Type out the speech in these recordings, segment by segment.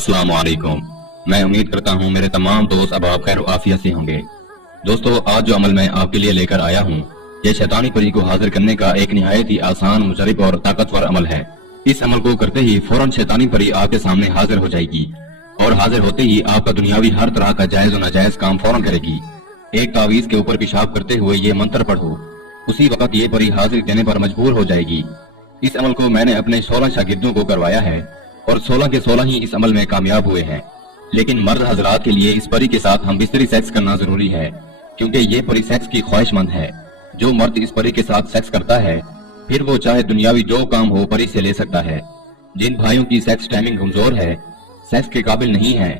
अस्सलाम वालेकुम। मैं उम्मीद करता हूँ मेरे तमाम दोस्त अब आप खैर आफियत से होंगे। दोस्तों, आज जो अमल मैं आपके लिए लेकर आया हूँ, ये शैतानी परी को हाजिर करने का एक निहायत ही आसान, मुजरब और ताकतवर अमल है। इस अमल को करते ही फौरन शैतानी परी आपके सामने हाजिर हो जाएगी और हाजिर होते ही आपका दुनियावी हर तरह का जायज और नाजायज काम फौरन करेगी। एक तावीज के ऊपर पेशाब करते हुए ये मंत्र पढ़ो, उसी वक्त ये परी हाजिर देने पर मजबूर हो जाएगी। इस अमल को मैंने अपने 16 शागिर्दों को करवाया है और 16 के 16 ही इस अमल में कामयाब हुए हैं। लेकिन मर्द हजरात के लिए इस परी के साथ हम बिस्तरी सेक्स करना जरूरी है, क्योंकि ये परी सेक्स की ख्वाहिशमंद है। जो मर्द इस परी के साथ सेक्स करता है, फिर वो चाहे दुनियावी जो काम हो परी से ले सकता है। जिन भाइयों की सेक्स टाइमिंग कमजोर है, सेक्स के काबिल नहीं है,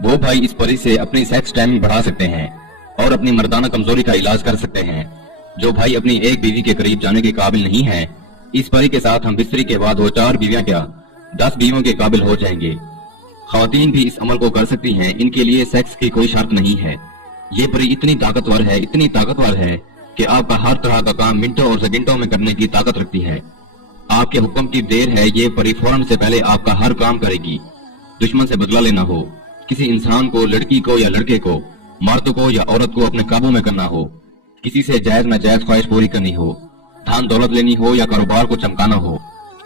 वो भाई इस परी से अपनी सेक्स टाइमिंग बढ़ा सकते हैं और अपनी मर्दाना कमजोरी का इलाज कर सकते हैं। जो भाई अपनी एक बीवी के करीब जाने के काबिल नहीं है, इस परी के साथ हम बिस्तरी के बाद वो 4 बीवियां क्या 10 बीवियों के काबिल हो जाएंगे। खवातीन भी इस अमल को कर सकती हैं, इनके लिए सेक्स की कोई शर्त नहीं है। ये परी इतनी ताकतवर है कि आपका हर तरह का काम मिनटों और सेकंडों में करने की ताकत रखती है। आपके हुक्म की देर है, ये परी फौरन से पहले आपका हर काम करेगी। दुश्मन से बदला लेना हो, किसी इंसान को, लड़की को या लड़के को, मर्द को या औरत को अपने काबू में करना हो, किसी से जायज नाजायज ख्वाहिश पूरी करनी हो, धन दौलत लेनी हो या कारोबार को चमकाना हो,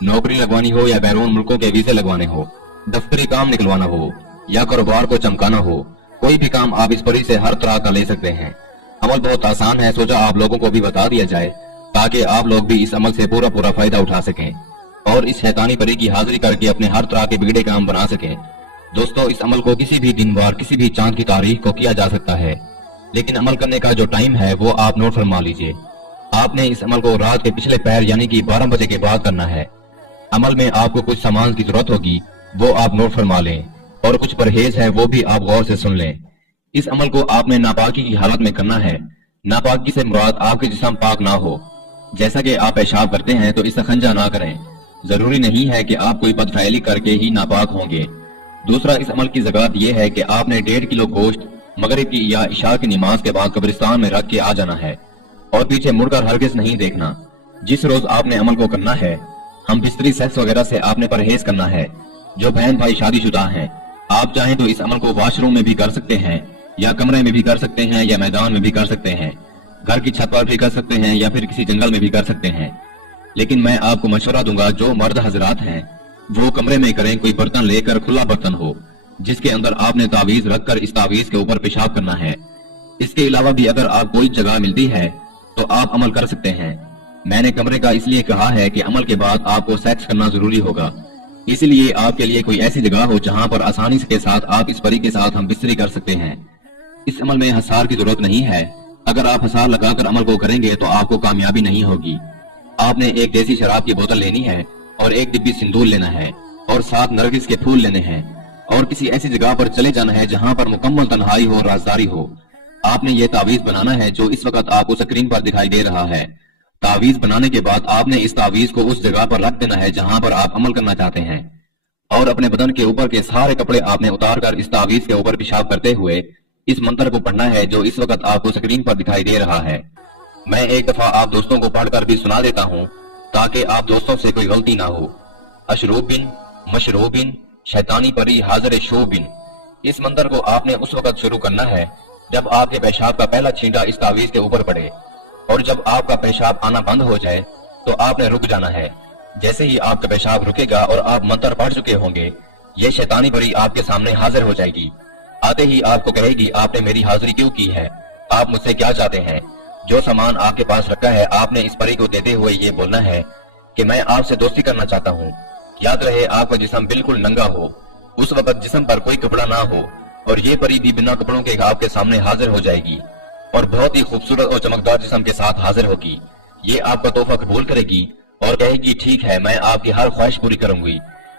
नौकरी लगवानी हो या बैरून मुल्कों के वीजे लगवाने हो, दफ्तरी काम निकलवाना हो या कारोबार को चमकाना हो, कोई भी काम आप इस परी से हर तरह का ले सकते हैं। अमल बहुत आसान है, सोचा आप लोगों को भी बता दिया जाए ताकि आप लोग भी इस अमल से पूरा फायदा उठा सकें और इस शैतानी परी की हाजिरी करके अपने हर तरह के बिगड़े काम बना सकें। दोस्तों, इस अमल को किसी भी दिन बार, किसी भी चांद की तारीख को किया जा सकता है, लेकिन अमल करने का जो टाइम है वो आप नोट फरमा लीजिए। आपने इस अमल को रात के पिछले पहर यानी कि 12 बजे के बाद करना है। अमल में आपको कुछ सामान की जरूरत होगी, वो आप नोट फरमा लें और कुछ परहेज है वो भी आप गौर से सुन लें। इस अमल को आपने नापाकी की हालत में करना है। नापाकी से मुराद आपके जिस्म पाक ना हो। जैसा कि आप पेशाब करते हैं तो इस्तखंजा ना करें। जरूरी नहीं है कि आप कोई बदफैली करके ही नापाक होंगे। दूसरा, इस अमल की ज़कात यह है कि आपने 1.5 किलो गोश्त मगरिब की या इशा की नमाज के बाद कब्रिस्तान में रख के आ जाना है और पीछे मुड़कर हरगिज़ नहीं देखना। जिस रोज आपने अमल को करना है, हम बिस्तरी सेक्स वगैरह से आपने परहेज करना है। जो बहन भाई शादीशुदा हैं, आप चाहें तो इस अमल को वॉशरूम में भी कर सकते हैं या कमरे में भी कर सकते हैं या मैदान में भी कर सकते हैं, घर की छत पर भी कर सकते हैं या फिर किसी जंगल में भी कर सकते हैं। लेकिन मैं आपको मशवरा दूंगा, जो मर्द हजरात हैं वो कमरे में करें। कोई बर्तन लेकर, खुला बर्तन हो जिसके अंदर आपने तावीज रखकर इस तावीज के ऊपर पेशाब करना है। इसके अलावा भी अगर आप कोई जगह मिलती है तो आप अमल कर सकते हैं। मैंने कमरे का इसलिए कहा है कि अमल के बाद आपको सेक्स करना जरूरी होगा, इसलिए आपके लिए कोई ऐसी जगह हो जहां पर आसानी के साथ आप इस परी के साथ हम बिस्तरी कर सकते हैं। इस अमल में हसार की जरूरत नहीं है। अगर आप हसार लगाकर अमल को करेंगे तो आपको कामयाबी नहीं होगी। आपने एक देसी शराब की बोतल लेनी है और एक डिब्बी सिंदूर लेना है और 7 नरगिस के फूल लेने हैं और किसी ऐसी जगह पर चले जाना है जहां पर मुकम्मल तन्हाई हो, राजदारी हो। आपने ये तावीज बनाना है जो इस वक्त आपको स्क्रीन पर दिखाई दे रहा है। तावीज बनाने के बाद आपने इस तावीज को उस जगह पर रख देना है जहां पर आप अमल करना चाहते हैं और अपने बदन के ऊपर के सारे कपड़े आपने उतार कर इस तावीज के ऊपर पेशाब करते हुए इस मंत्र को पढ़ना है जो इस वक्त आपको स्क्रीन पर दिखाई दे रहा है। मैं एक दफा आप दोस्तों को पढ़कर भी सुना देता हूँ ताकि आप दोस्तों से कोई गलती ना हो। अशरूबिन मशरूबिन शैतानी परी हाजिर शोबिन। इस मंत्र को आपने उस वक्त शुरू करना है जब आपके पेशाब का पहला छींटा इस तावीज के ऊपर पड़े और जब आपका पेशाब आना बंद हो जाए तो आपने रुक जाना है। जैसे ही आपका पेशाब रुकेगा और आप मंत्र पढ़ चुके होंगे, ये शैतानी परी आपके सामने हाजिर हो जाएगी। आते ही आपको कहेगी, आपने मेरी हाजिरी क्यों की है, आप मुझसे क्या चाहते हैं। जो सामान आपके पास रखा है आपने इस परी को देते हुए ये बोलना है कि मैं आपसे दोस्ती करना चाहता हूँ। याद रहे, आपका जिस्म बिल्कुल नंगा हो, उस वक्त जिस्म पर कोई कपड़ा ना हो और ये परी भी बिना कपड़ों के आपके सामने हाजिर हो जाएगी और बहुत ही खूबसूरत और चमकदार जिस्म के साथ हाजिर होगी। ये आपका तोहफा कबूल करेगी और कहेगी, ठीक है, मैं आपकी हर ख्वाहिश पूरी करूंगी,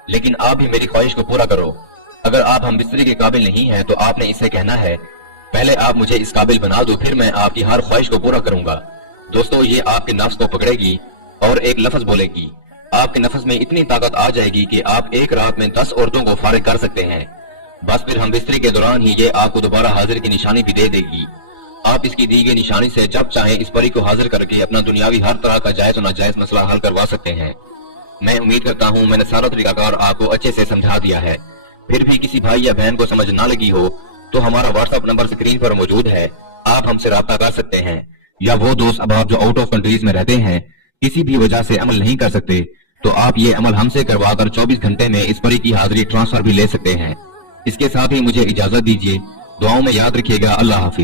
लेकिन आप भी मेरी ख्वाहिश को पूरा करो। अगर आप हम बिस्तरी के काबिल नहीं है तो आपने इसे कहना है, पहले आप मुझे इस काबिल बना दो, फिर मैं आपकी हर ख्वाहिश को पूरा करूंगा। दोस्तों, ये आपके नफ्स को पकड़ेगी और एक लफ्ज बोलेगी। आपके नफ्स में इतनी ताकत आ जाएगी कि आप एक रात में 10 औरतों को फारिग कर सकते हैं। बस फिर हम बिस्तरी के दौरान ही ये आपको दोबारा हाजिर की निशानी भी दे देगी। आप इसकी दी गई निशानी से जब चाहें इस परी को हाजिर करके अपना दुनियावी हर तरह का जायज और नाजायज मसला हल करवा सकते हैं। मैं उम्मीद करता हूँ मैंने सारा तरीकाकार आपको अच्छे से समझा दिया है। پھر بھی کسی بھائی یا بہن کو سمجھ نہ لگی ہو تو ہمارا واٹس ایپ نمبر اسکرین پر موجود ہے، آپ ہم سے رابطہ کر سکتے ہیں۔ یا وہ دوست احباب جو آؤٹ آف کنٹریز میں رہتے ہیں، کسی بھی وجہ سے عمل نہیں کر سکتے، تو آپ یہ عمل ہم سے کروا کر 24 گھنٹے میں اس پری کی حاضری ٹرانسفر بھی لے سکتے ہیں۔ اس کے ساتھ ہی مجھے اجازت دیجیے، دعاؤں میں یاد رکھیے گا۔ اللہ حافظ۔